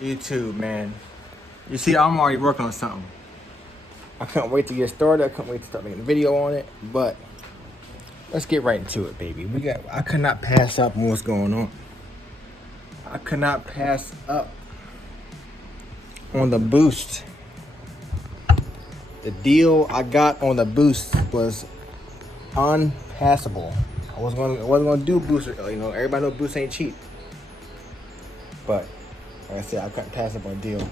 YouTube, man. You see, I'm already working on something. I couldn't wait to get started. I couldn't wait to start making a video on it. But let's get right into it, baby. I could not pass up on what's going on. I could not pass up on the boost. The deal I got on the boost was unpassable. I wasn't gonna do boost. You know, everybody knows boost ain't cheap. But like I said, I couldn't pass up on a deal.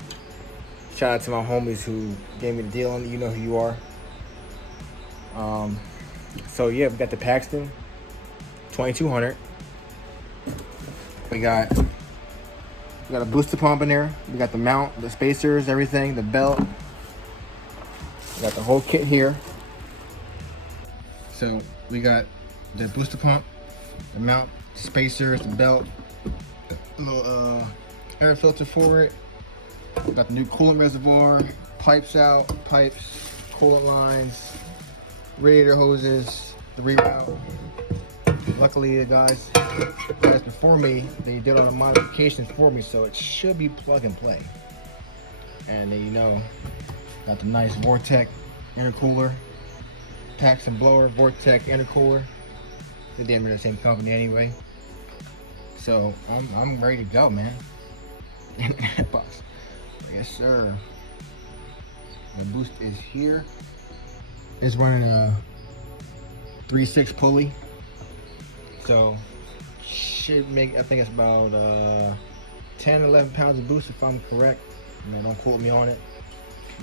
Shout out to my homies who gave me the deal on it. You know who you are. So yeah, we got the Paxton 2200. We got a booster pump in there. We got the mount, the spacers, everything, the belt. We got the whole kit here. So we got the booster pump, the mount, spacers, the belt, a little air filter for it. We got the new coolant reservoir, pipes, coolant lines, radiator hoses, the reroute. Luckily, the guys before me, they did all the modifications for me, so it should be plug and play. And then, you know, got the nice Vortec intercooler, Paxton blower, Vortec intercooler. They're damn near the same company anyway. So I'm ready to go, man. Box. Yes, sir. The boost is here. It's running a 3.6 pulley. So should make, I think it's about 10, 11 pounds of boost if I'm correct. You know, don't quote me on it.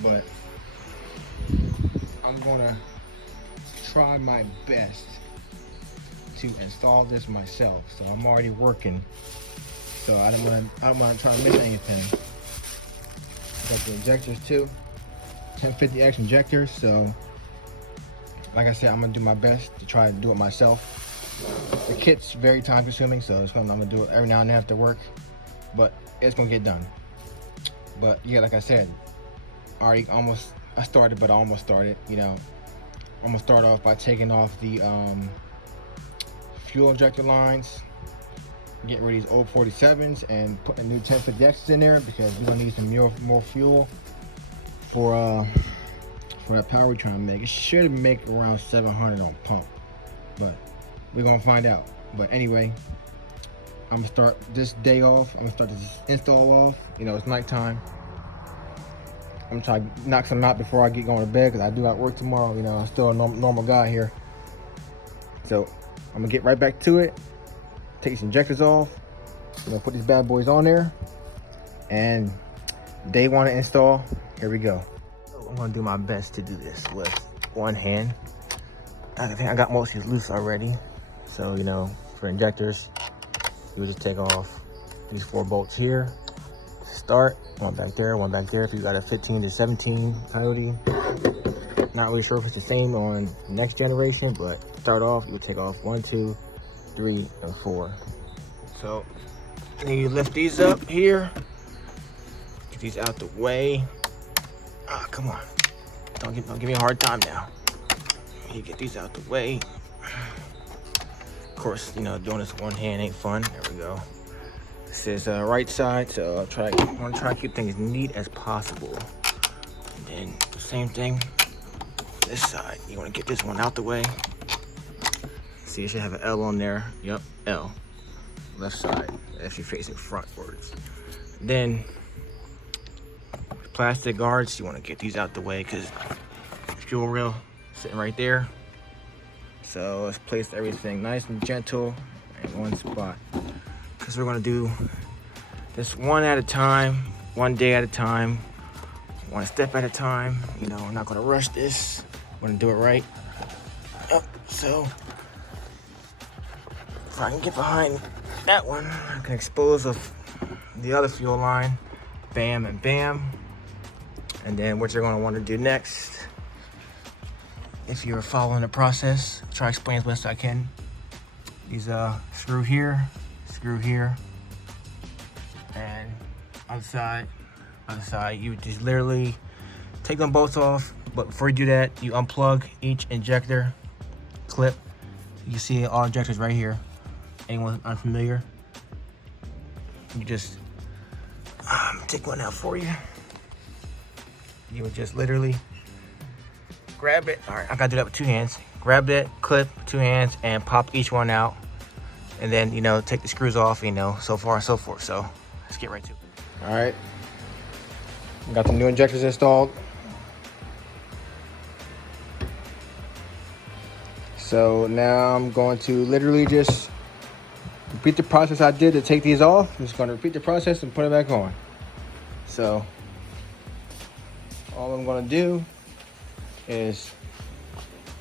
But I'm gonna try my best to install this myself. So I'm already working. So I don't wanna try to miss anything. Got the injectors too, 1050X injectors. So like I said, I'm gonna do my best to try to do it myself. The kit's very time consuming, so I'm gonna do it every now and then after work, but it's gonna get done. But yeah, like I said, I almost started. You know, I'm gonna start off by taking off the fuel injector lines, getting rid of these old 47s and putting new 1050Xs in there because we're gonna need some more fuel for that power we're trying to make. It should make around 700 on pump, but we're gonna find out. But anyway, I'm gonna start this day off. I'm gonna start this install off. You know, it's nighttime. I'm trying to knock some out before I get going to bed because I do got work tomorrow. You know, I'm still a normal guy here. So I'm gonna get right back to it. Take these injectors off. I'm gonna put these bad boys on there. And day one to install. Here we go. So I'm gonna do my best to do this with one hand. I think I got most of these loose already. So, you know, for injectors, you would just take off these 4 bolts here. Start, one back there. If you got a 15 to 17 Coyote, not really sure if it's the same on the next generation, but start off, you would take off 1, 2, 3, and 4. So then you lift these up here, get these out the way. Ah, come on, don't give me a hard time now. You get these out the way. Of course, you know, doing this with one hand ain't fun. There we go. This is right side, so I want to try to keep things neat as possible. And then same thing, this side. You want to get this one out the way. See, it should have an L on there. Yep, L. Left side, if you're facing frontwards. Then plastic guards, you want to get these out the way because fuel rail sitting right there. So let's place everything nice and gentle in one spot, because we're going to do this one at a time, one day at a time, one step at a time. You know, we're not going to rush this. We're going to do it right. So if I can get behind that one, I can expose the other fuel line. Bam and bam. And then what you're going to want to do next, if you're following the process, try to explain as best I can. These screw here, and other side. You just literally take them both off, but before you do that, you unplug each injector clip. You see all injectors right here. Anyone unfamiliar? You just Take one out for you. You would just literally grab it. All right, I gotta do that with 2 hands. Grab that clip, 2 hands, and pop each one out. And then, you know, take the screws off, you know, so far and so forth. So let's get right to it. All right, got the new injectors installed. So now I'm going to literally just repeat the process I did to take these off. I'm just going to repeat the process and put it back on. So all I'm going to do is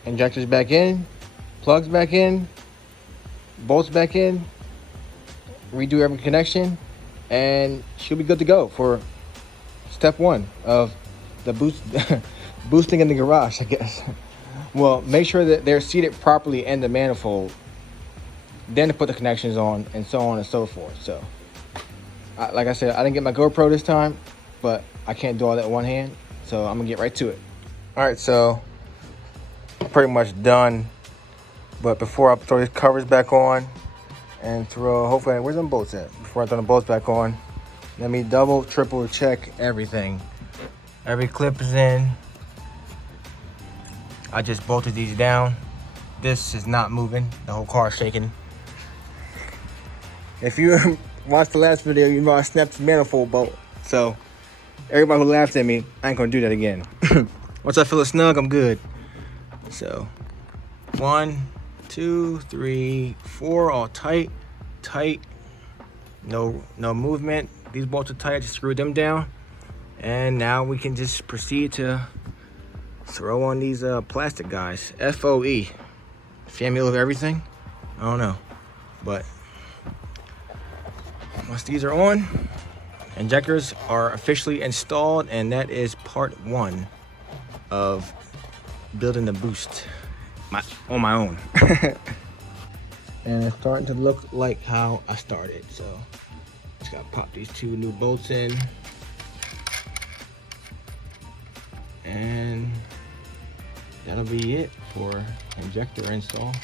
injectors back in, plugs back in, bolts back in, redo every connection, and she'll be good to go for step 1 of the boosting in the garage, I guess. Well, make sure that they're seated properly in the manifold, then to put the connections on, and so on and so forth. So, like I said, I didn't get my GoPro this time, but I can't do all that in one hand, so I'm gonna get right to it. All right, so pretty much done. But before I throw these covers back on and throw, hopefully, where's them bolts at? Before I throw the bolts back on, let me double, triple check everything. Every clip is in. I just bolted these down. This is not moving. The whole car is shaking. If you watched the last video, you know I snapped the manifold bolt. So everybody who laughed at me, I ain't gonna do that again. Once I feel it snug, I'm good. So 1, 2, 3, 4, all tight, tight. No movement. These bolts are tight. I just screwed them down. And now we can just proceed to throw on these plastic guys. FOE. Family of everything? I don't know. But once these are on, injectors are officially installed, and that is part 1 of building the boost on my own. And it's starting to look like how I started. So just gotta pop these 2 new bolts in. And that'll be it for injector install.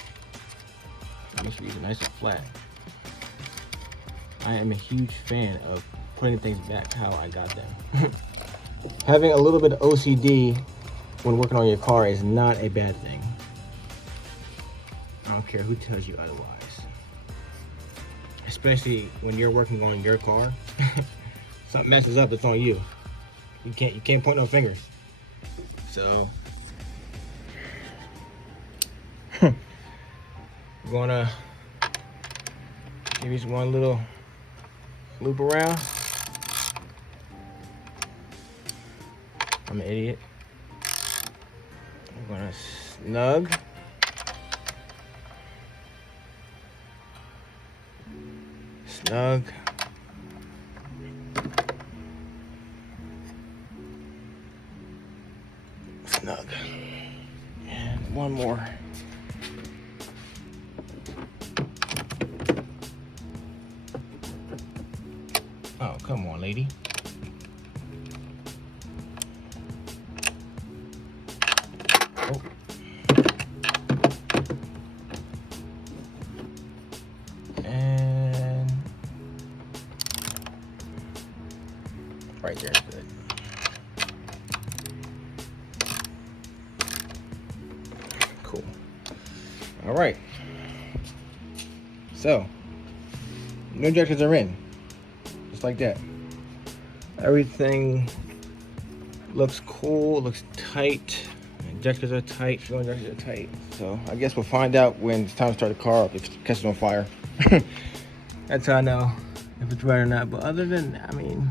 Make sure these are nice and flat. I am a huge fan of putting things back how I got them. Having a little bit of OCD when working on your car is not a bad thing. I don't care who tells you otherwise. Especially when you're working on your car. Something messes up, it's on you. You can't point no fingers. So I'm gonna give you one little loop around. I'm an idiot. I'm gonna snug. Snug. Snug. And one more. Oh, come on, lady. Oh. And right there is good. Cool. All right. So, new injectors are in. Just like that. Everything looks cool, looks tight. Injectors are tight, fuel injectors are tight. So I guess we'll find out when it's time to start the car up, if it catches on fire. That's how I know if it's right or not. But other than that, I mean,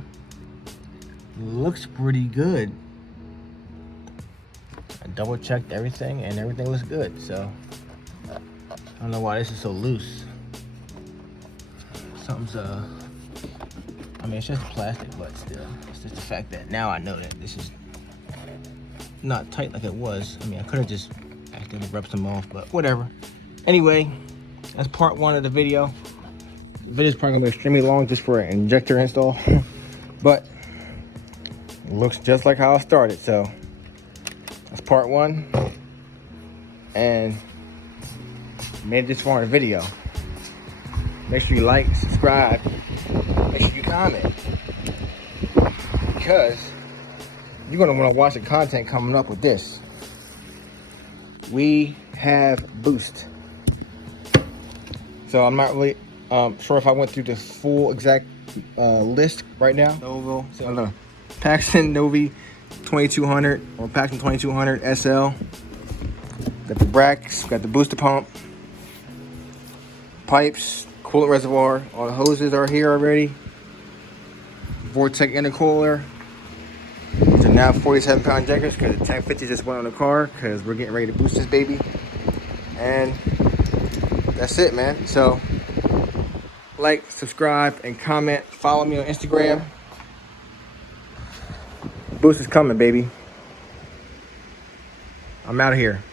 it looks pretty good. I double checked everything and everything looks good. So I don't know why this is so loose. Something's I mean, it's just plastic, but still, it's just the fact that now I know that this is not tight like it was. I mean, I could have just accidentally rubbed some off, but whatever. Anyway, that's part 1 of the video. The video is probably gonna be extremely long just for an injector install, but it looks just like how I started. So that's part 1, and made it this far in the video. Make sure you like, subscribe, make sure you comment. because you're gonna want to watch the content coming up with this. We have boost. So I'm not really sure if I went through the full exact list right now. Novo, so Paxton Novi 2200 or Paxton 2200 SL. Got the bracks, got the booster pump, pipes, coolant reservoir. All the hoses are here already. Vortex intercooler. These are now 47-pound injectors because the 1050 just went on the car because we're getting ready to boost this baby. And that's it, man. So like, subscribe, and comment. Follow me on Instagram. Boost is coming, baby. I'm out of here.